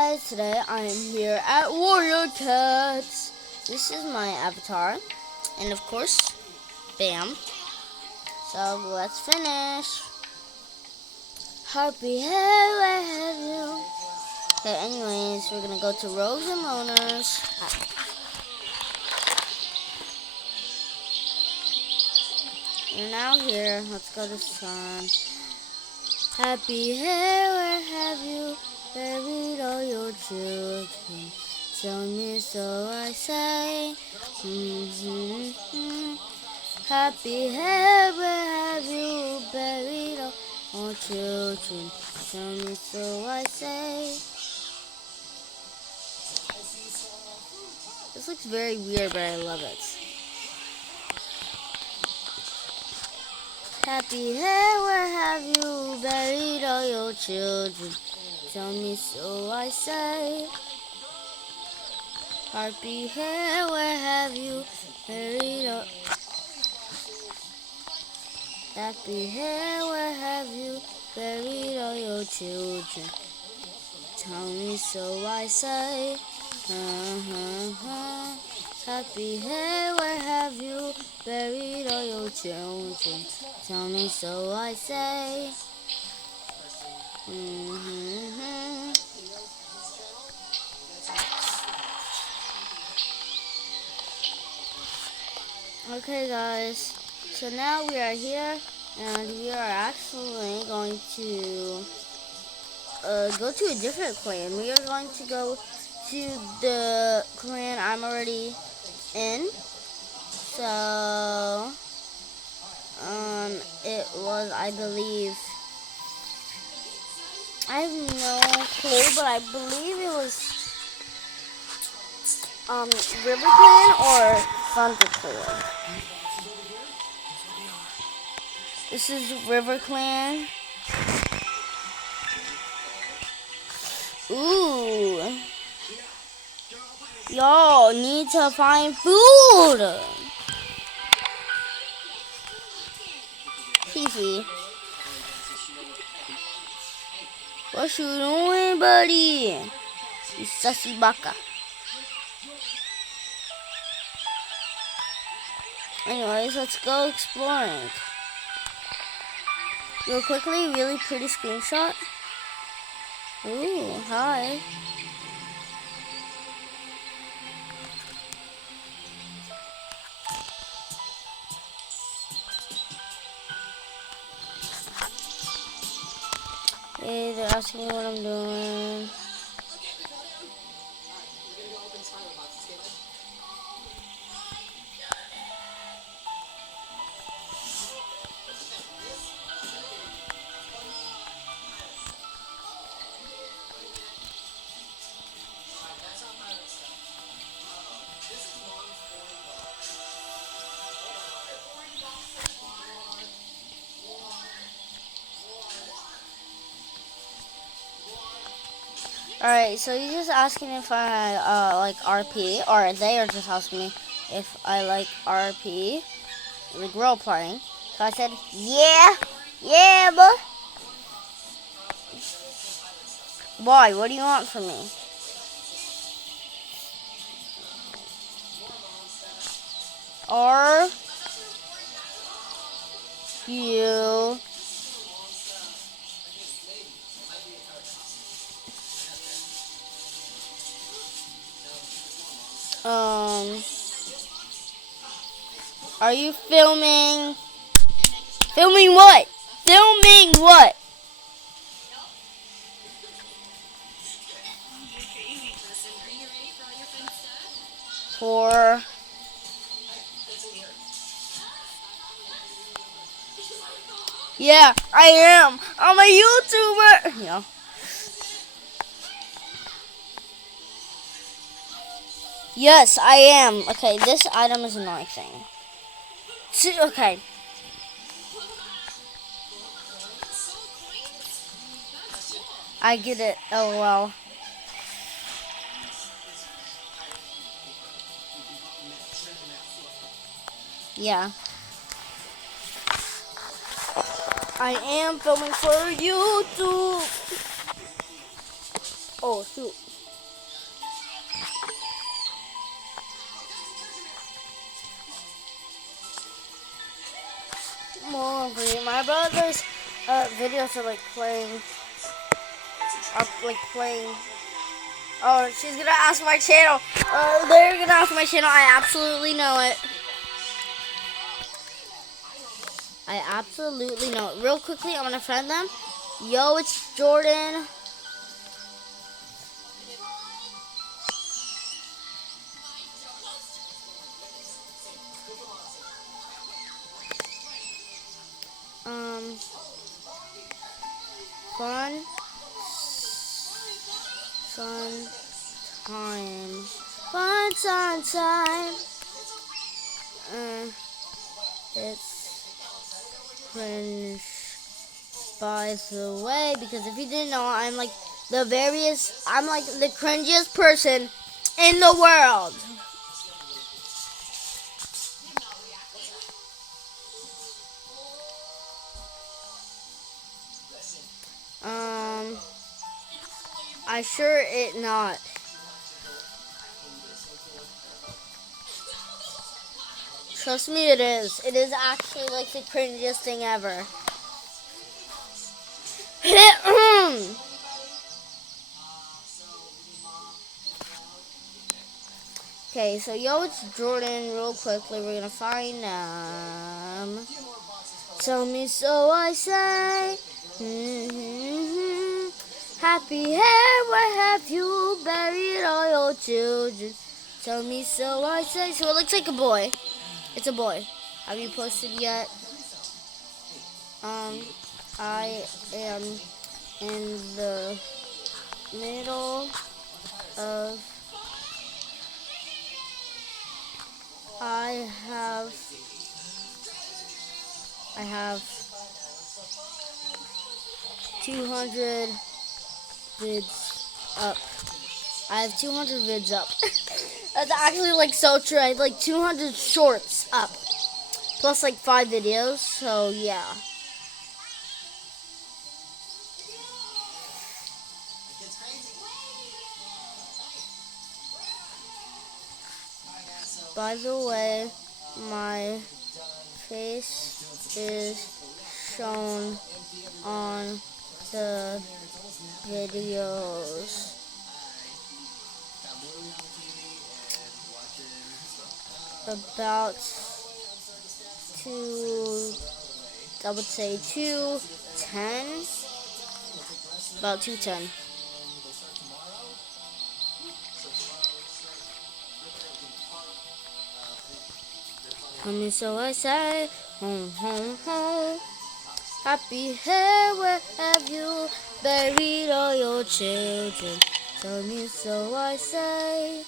Guys, today I am here at Warrior Cats. This is my avatar, and of course, bam. So let's finish. Happy Hell, I have you. Okay, anyways, we're gonna go to Rogues and Loners. We're now here. Let's go to Sun. Happy Hell, where have you buried all your children? Tell me so I say. Happy Hell, where have you buried all children? Tell me so I say. This looks very weird, but I love it. Happy Hell, where have you buried all your children? Tell me so I say. Happy Hell, where have you buried all... Happy Hell, where have you buried all your children? Tell me so I say. Happy Hell, where have you buried all your children? Tell me so I say. Okay guys, so now we are here and we are actually going to go to a different clan. We are going to go to the clan I'm already in. So it was, I believe, I have no clue, but I believe it was River Clan or Thunder Clan. This is River Clan. Ooh. Y'all need to find food. Fifi. What you doing, buddy? You sussy baka. Anyways, let's go exploring. Real quickly, really pretty screenshot. Ooh, hi. Hey, they're asking me what I'm doing. Alright, so you're just asking if I like RP, or they are just asking me if I like RP, like role playing. So I said, yeah, boy. Why? What do you want from me? Are you are you filming? Filming what? Filming what? For yeah, I am. I'm a YouTuber. Yeah. Yes, I am. Okay, this item is annoying thing. Okay. I get it. LOL. Yeah. I am filming for YouTube. Oh, shoot. Movie. My brother's videos are like playing. Oh, she's gonna ask my channel. They're gonna ask my channel. I absolutely know it. I absolutely know it. Real quickly, I'm gonna friend them. Yo, it's Jordan. Fun time. Fun time. It's cringe. By the way, because if you didn't know, I'm like I'm like the cringiest person in the world. I sure it not. Trust me, it is. It is actually like the cringiest thing ever. Okay, so yo, it's Jordan. Real quickly, we're gonna find Tell me so I say. Happy hair, where have you buried all your children? Tell me so I say. So it looks like a boy. It's a boy. Have you posted yet? I am in the middle of. I have 200 vids up. I have 200 vids up. That's actually like so true. I had like 200 shorts up. Plus like 5 videos. So yeah. By the way, my face is shown on the videos. About I would say 210. About 210. Tell me so I say, home, home, home. Happy hair, where have you buried all your children? Tell me so I say,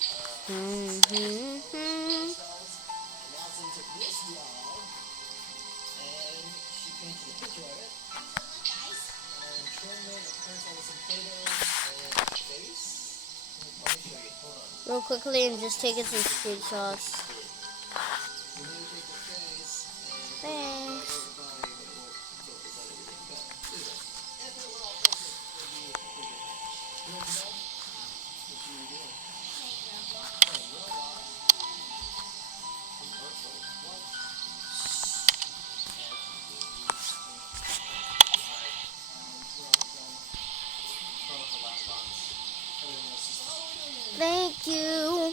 Real quickly and just taking some screenshots. Thanks. Thank you.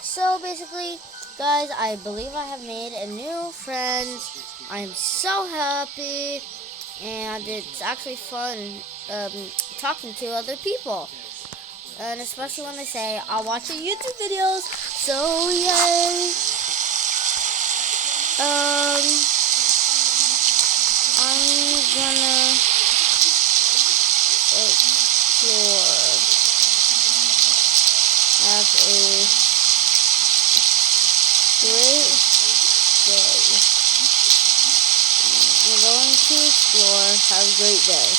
So basically, guys, I believe I have made a new friend. I'm so happy, and it's actually fun talking to other people. And especially when they say, I'll watch your YouTube videos. So yay. I'm gonna explore. Have a great day. We're going to explore. Have a great day.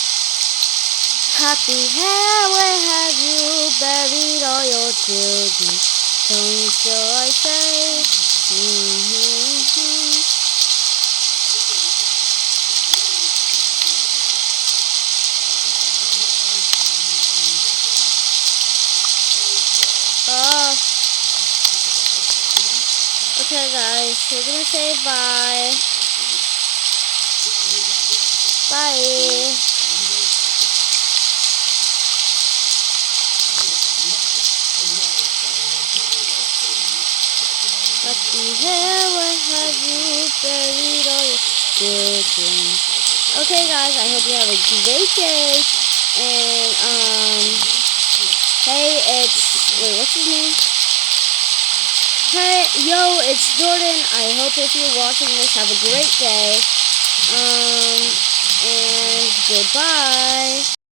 Happy hair, where have you buried all your children? Tell me so I say. Okay, guys, we're gonna say bye. Bye. What the hell? Where have you buried all your children? Okay, guys, I hope you have a great day. And hey, wait, what's his name? Hey, yo, it's Jordan. I hope if you're watching this, have a great day. And goodbye.